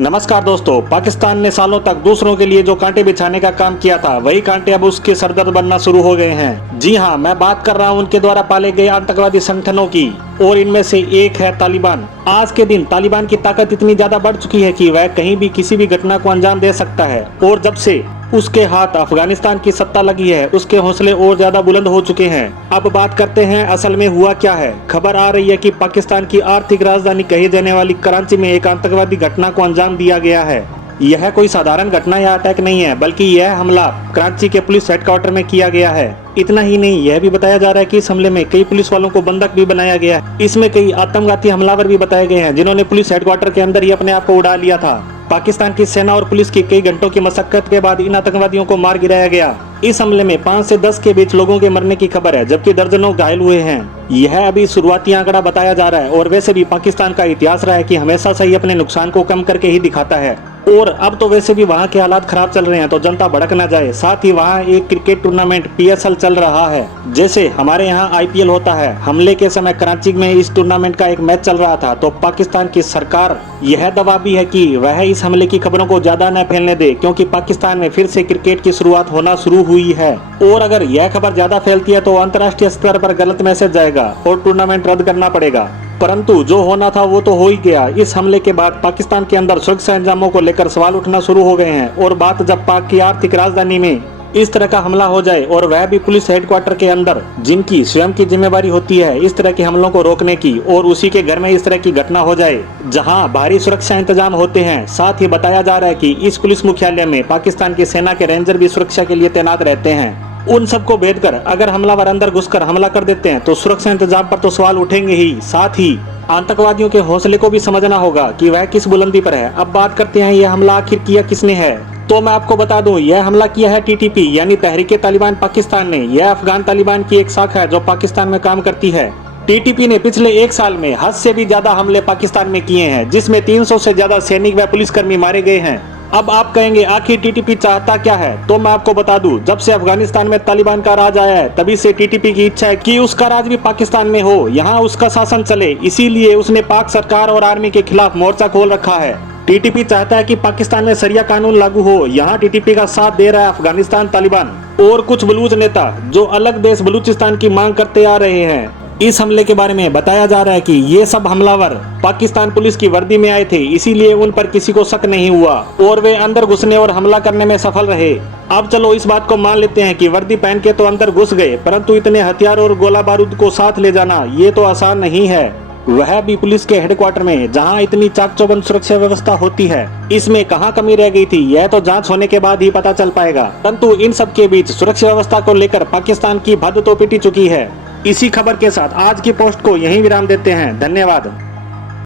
नमस्कार दोस्तों, पाकिस्तान ने सालों तक दूसरों के लिए जो कांटे बिछाने का काम किया था, वही कांटे अब उसके सरदर्द बनना शुरू हो गए हैं। जी हाँ, मैं बात कर रहा हूँ उनके द्वारा पाले गए आतंकवादी संगठनों की, और इनमें से एक है तालिबान। आज के दिन तालिबान की ताकत इतनी ज्यादा बढ़ चुकी है कि वह कहीं भी किसी भी घटना को अंजाम दे सकता है, और जब से उसके हाथ अफगानिस्तान की सत्ता लगी है, उसके हौसले और ज्यादा बुलंद हो चुके हैं। अब बात करते हैं असल में हुआ क्या है। खबर आ रही है कि पाकिस्तान की आर्थिक राजधानी कही जाने वाली कराची में एक आतंकवादी घटना को अंजाम दिया गया है। यह कोई साधारण घटना या अटैक नहीं है, बल्कि यह हमला कराची के पुलिस हेडक्वार्टर में किया गया है। इतना ही नहीं, यह भी बताया जा रहा है कि इस हमले में कई पुलिस वालों को बंधक भी बनाया गया है। इसमें कई आतंकवादी हमलावर भी बताए गए हैं, जिन्होंने पुलिस हेडक्वार्टर के अंदर ही अपने आप को उड़ा लिया था। पाकिस्तान की सेना और पुलिस की कई घंटों की मशक्कत के बाद इन आतंकवादियों को मार गिराया गया। इस हमले में 5 से 10 के बीच लोगों के मरने की खबर है, जबकि दर्जनों घायल हुए हैं। यह अभी शुरुआती आंकड़ा बताया जा रहा है, और वैसे भी पाकिस्तान का इतिहास रहा है कि हमेशा से ही अपने नुकसान को कम करके ही दिखाता है। और अब तो वैसे भी वहाँ के हालात खराब चल रहे हैं, तो जनता भड़क न जाए। साथ ही वहाँ एक क्रिकेट टूर्नामेंट PSL चल रहा है, जैसे हमारे यहाँ IPL होता है। हमले के समय कराची में इस टूर्नामेंट का एक मैच चल रहा था, तो पाकिस्तान की सरकार यह दबा भी है कि वह इस हमले की खबरों को ज्यादा न फैलने दे, क्योंकि पाकिस्तान में फिर से क्रिकेट की शुरुआत होना शुरू हुई है। और अगर यह खबर ज्यादा फैलती है तो अंतर्राष्ट्रीय स्तर पर गलत मैसेज जाएगा और टूर्नामेंट रद्द करना पड़ेगा। परंतु जो होना था वो तो हो ही गया। इस हमले के बाद पाकिस्तान के अंदर सुरक्षा इंतजामों को लेकर सवाल उठना शुरू हो गए हैं, और बात जब पाक की आर्थिक राजधानी में इस तरह का हमला हो जाए, और वह भी पुलिस हेडक्वार्टर के अंदर, जिनकी स्वयं की जिम्मेवारी होती है इस तरह के हमलों को रोकने की, और उसी के घर में इस तरह की घटना हो जाए जहां भारी सुरक्षा इंतजाम होते हैं। साथ ही बताया जा रहा है कि इस पुलिस मुख्यालय में पाकिस्तान की सेना के रेंजर भी सुरक्षा के लिए तैनात रहते हैं। उन सबको भेद कर अगर हमलावर अंदर घुसकर हमला कर देते हैं तो सुरक्षा इंतजाम पर तो सवाल उठेंगे ही। साथ ही आतंकवादियों के हौसले को भी समझना होगा कि वह किस बुलंदी पर है। अब बात करते हैं यह हमला आखिर किया किसने है। तो मैं आपको बता दूं, यह हमला किया है TTP यानी तहरीके तालिबान पाकिस्तान ने। यह अफगान तालिबान की एक शाखा है जो पाकिस्तान में काम करती है। TTP ने पिछले 1 साल में हद से भी ज्यादा हमले पाकिस्तान में किए हैं, जिसमें 300 से ज्यादा सैनिक व पुलिसकर्मी मारे गए हैं। अब आप कहेंगे आखिर TTP चाहता क्या है, तो मैं आपको बता दूं, जब से अफगानिस्तान में तालिबान का राज आया है, तभी से TTP की इच्छा है कि उसका राज भी पाकिस्तान में हो, यहाँ उसका शासन चले। इसीलिए उसने पाक सरकार और आर्मी के खिलाफ मोर्चा खोल रखा है। TTP चाहता है कि पाकिस्तान में शरिया कानून लागू हो। यहाँ TTP का साथ दे रहा है अफगानिस्तान तालिबान और कुछ बलूच नेता, जो अलग देश बलूचिस्तान की मांग करते आ रहे हैं। इस हमले के बारे में बताया जा रहा है कि ये सब हमलावर पाकिस्तान पुलिस की वर्दी में आए थे, इसीलिए उन पर किसी को शक नहीं हुआ और वे अंदर घुसने और हमला करने में सफल रहे। अब चलो इस बात को मान लेते हैं कि वर्दी पहन के तो अंदर घुस गए, परंतु इतने हथियार और गोला बारूद को साथ ले जाना ये तो आसान नहीं है, वह भी पुलिस के हेडक्वार्टर में, जहां इतनी चाक चौबंद सुरक्षा व्यवस्था होती है। इसमें कहां कमी रह गई थी, यह तो जांच होने के बाद ही पता चल पाएगा। परंतु इन सब के बीच सुरक्षा व्यवस्था को लेकर पाकिस्तान की भद्द तो पिटी चुकी है। इसी खबर के साथ आज की पोस्ट को यहीं विराम देते हैं। धन्यवाद।